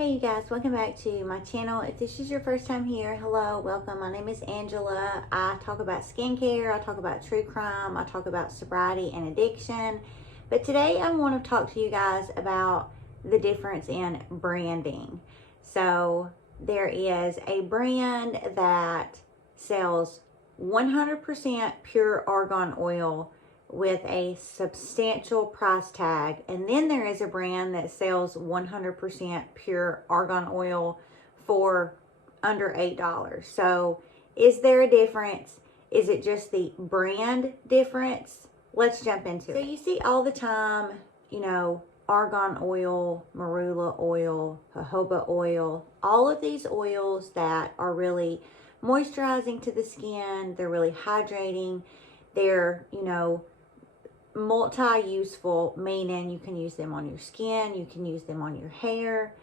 Hey you guys, welcome back to my channel. If this is your first time here, hello, welcome. My name is Angela. I talk about skincare, I talk about true crime, I talk about sobriety and addiction. But today I want to talk to you guys about the difference in branding. So there is a brand that sells 100% pure argan oil with a substantial price tag, and then there is a brand that sells 100% pure argan oil for under $8. So is there a difference? Is it just the brand difference? Let's jump into it. So you see all the time, argan oil, marula oil, jojoba oil, all of these oils that are really moisturizing to the skin. They're really hydrating. They're, multi-useful, meaning you can use them on your skin, you can use them on your hair.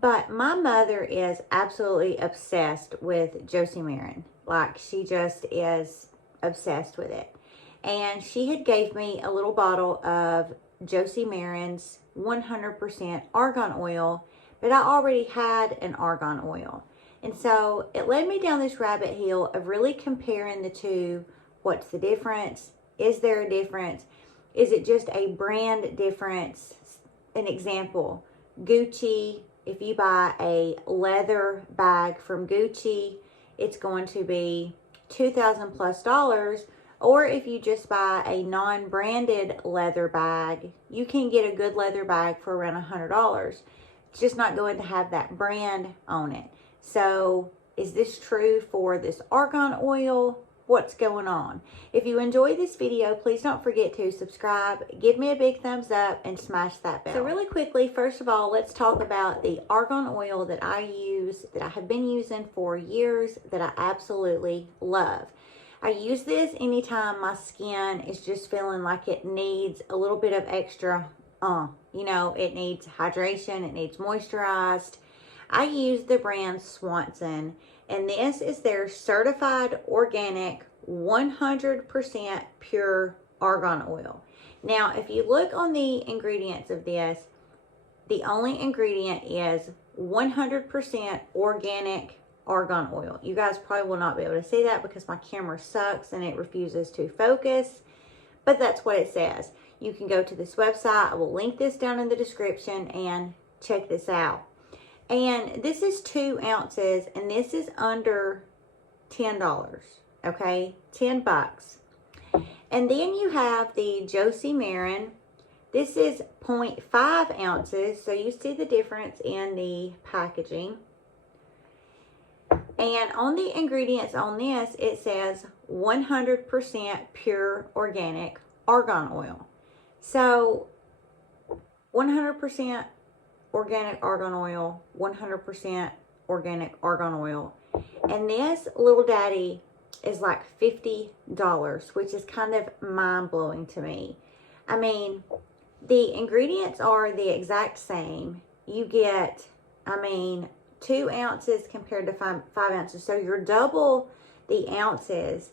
But my mother is absolutely obsessed with Josie Maran. Like, she just is obsessed with it. And she had gave me a little bottle of Josie Maran's 100% argan oil, but I already had an argan oil. And so it led me down this rabbit hole of really comparing the two. What's the difference? Is there a difference? Is it just a brand difference? An example, Gucci, if you buy a leather bag from Gucci, it's going to be $2,000+. Or if you just buy a non-branded leather bag, you can get a good leather bag for around $100. It's just not going to have that brand on it. So is this true for this argan oil? What's going on? If you enjoy this video, please don't forget to subscribe, give me a big thumbs up, and smash that bell. So really quickly, first of all, let's talk about the argan oil that I use, that I have been using for years, that I absolutely love. I use this anytime my skin is just feeling like it needs a little bit of extra, it needs hydration, it needs moisturized. I use the brand Swanson, and this is their certified organic 100% pure argan oil. Now, if you look on the ingredients of this, the only ingredient is 100% organic argan oil. You guys probably will not be able to see that because my camera sucks and it refuses to focus, but that's what it says. You can go to this website. I will link this down in the description and check this out. And this is 2 ounces, and this is under $10, okay? $10. And then you have the Josie Maran. This is 0.5 ounces, so you see the difference in the packaging. And on the ingredients on this, it says 100% pure organic argan oil. So 100% organic argan oil, 100% organic argan oil. And this little daddy is like $50, which is kind of mind-blowing to me. I mean, the ingredients are the exact same. You get, 2 ounces compared to 5 ounces. So you're double the ounces.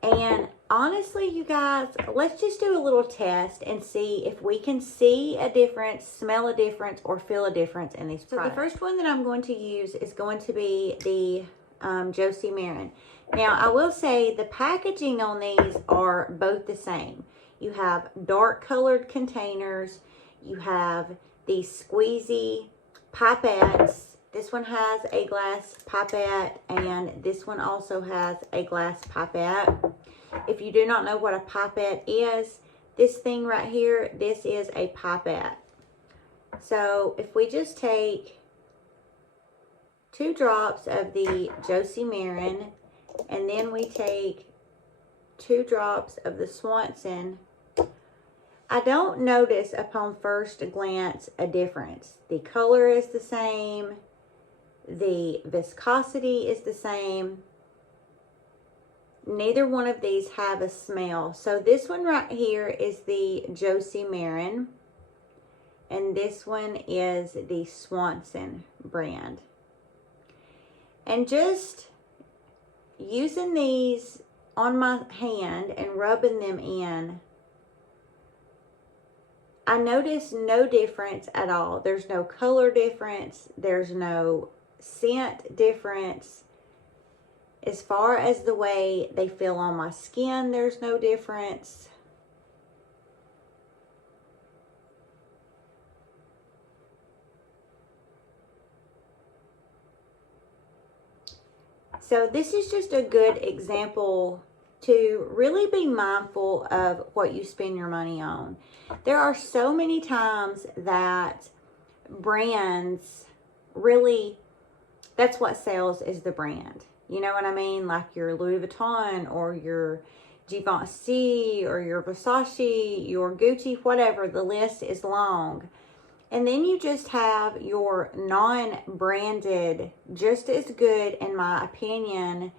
And honestly, you guys, let's just do a little test and see if we can see a difference, smell a difference, or feel a difference in these products. So the first one that I'm going to use is going to be the Josie Maran. Now, I will say the packaging on these are both the same. You have dark colored containers. You have these squeezy pipettes. This one has a glass pipette, and this one also has a glass pipette. If you do not know what a pipette is, this thing right here, this is a pipette. So if we just take 2 drops of the Josie Maran, and then we take 2 drops of the Swanson, I don't notice upon first glance a difference. The color is the same. The viscosity is the same. Neither one of these have a smell. So this one right here is the Josie Maran, and this one is the Swanson brand. And just using these on my hand and rubbing them in, I noticed no difference at all. There's no color difference. There's no scent difference. As far as the way they feel on my skin, there's no difference. So this is just a good example to really be mindful of what you spend your money on. There are so many times that brands really, that's what sells, is the brand. You know what I mean? Like your Louis Vuitton or your Givenchy or your Versace, your Gucci, whatever. The list is long. And then you just have your non-branded, just as good, in my opinion,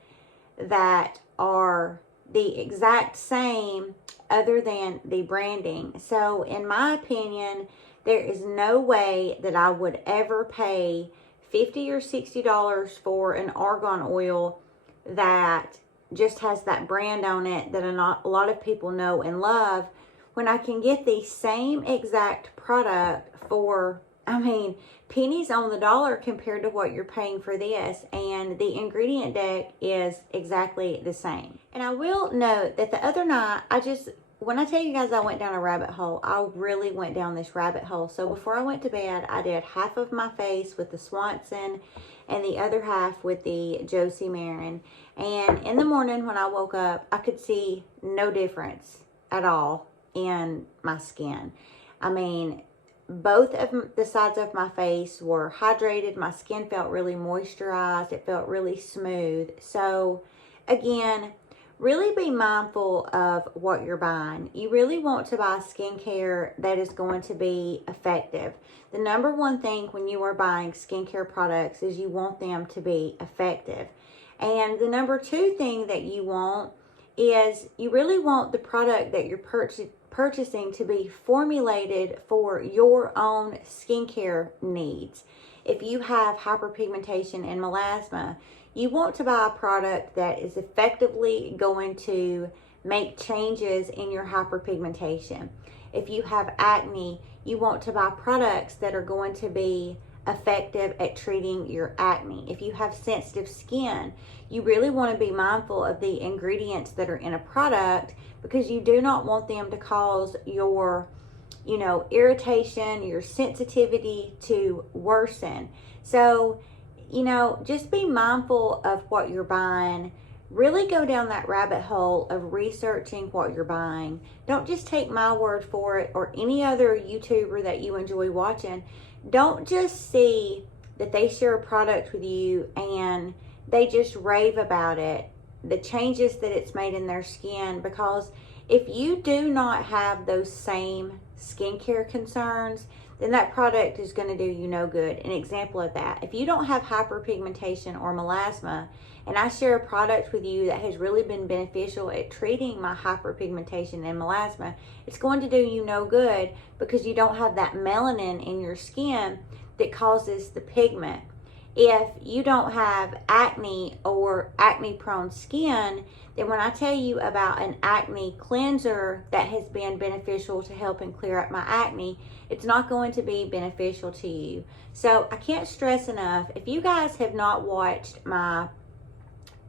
that are the exact same other than the branding. So in my opinion, there is no way that I would ever pay $50 or $60 for an argan oil that just has that brand on it that a lot of people know and love, when I can get the same exact product for, I mean, pennies on the dollar compared to what you're paying for this. And the ingredient deck is exactly the same. And I will note that the other night, when I tell you guys I went down a rabbit hole, I really went down this rabbit hole. So before I went to bed, I did half of my face with the Swanson and the other half with the Josie Maran. And in the morning when I woke up, I could see no difference at all in my skin. I mean, both of the sides of my face were hydrated. My skin felt really moisturized. It felt really smooth. So again, really be mindful of what you're buying. You really want to buy skincare that is going to be effective. The number one thing when you are buying skincare products is you want them to be effective. And the number two thing that you want is you really want the product that you're purchasing to be formulated for your own skincare needs. If you have hyperpigmentation and melasma, you want to buy a product that is effectively going to make changes in your hyperpigmentation. If you have acne, you want to buy products that are going to be effective at treating your acne. If you have sensitive skin, you really want to be mindful of the ingredients that are in a product, because you do not want them to cause your, irritation, your sensitivity to worsen. So, just be mindful of what you're buying. Really go down that rabbit hole of researching what you're buying. Don't just take my word for it or any other YouTuber that you enjoy watching. Don't just see that they share a product with you and they just rave about it, the changes that it's made in their skin, because if you do not have those same skincare concerns, then that product is going to do you no good. An example of that, if you don't have hyperpigmentation or melasma, and I share a product with you that has really been beneficial at treating my hyperpigmentation and melasma, it's going to do you no good because you don't have that melanin in your skin that causes the pigment. If you don't have acne or acne prone skin, then when I tell you about an acne cleanser that has been beneficial to help and clear up my acne, it's not going to be beneficial to you. So I can't stress enough, if you guys have not watched my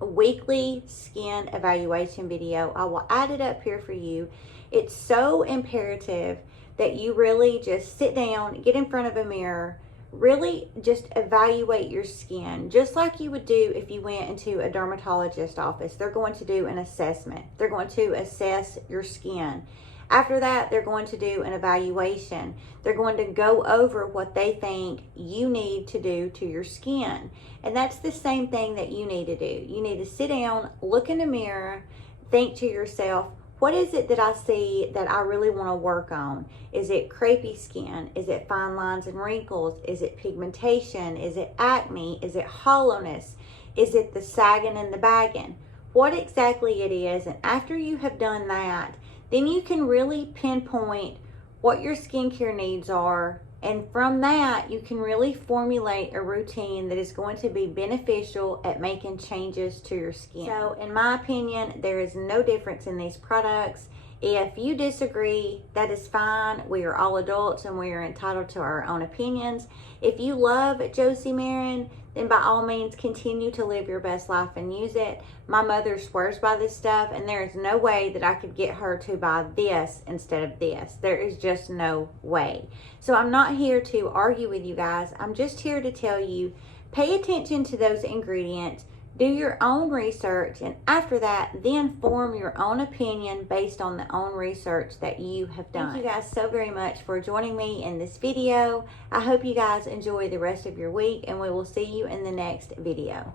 weekly skin evaluation video, I will add it up here for you. It's so imperative that you really just sit down, get in front of a mirror, really just evaluate your skin, just like you would do if you went into a dermatologist office. They're going to do an assessment. They're going to assess your skin. After that, they're going to do an evaluation. They're going to go over what they think you need to do to your skin. And that's the same thing that you need to do. You need to sit down, look in the mirror, think to yourself, what is it that I see that I really want to work on? Is it crepey skin? Is it fine lines and wrinkles? Is it pigmentation? Is it acne? Is it hollowness? Is it the sagging and the bagging? What exactly it is. And after you have done that, then you can really pinpoint what your skincare needs are. And from that, you can really formulate a routine that is going to be beneficial at making changes to your skin. So in my opinion, there is no difference in these products. If you disagree, that is fine. We are all adults and we are entitled to our own opinions. If you love Josie Maran, then by all means continue to live your best life and use it. My mother swears by this stuff, and there is no way that I could get her to buy this instead of this. There is just no way. So I'm not here to argue with you guys. I'm just here to tell you, pay attention to those ingredients. Do your own research, and after that, then form your own opinion based on the own research that you have done. Thank you guys so very much for joining me in this video. I hope you guys enjoy the rest of your week, and we will see you in the next video.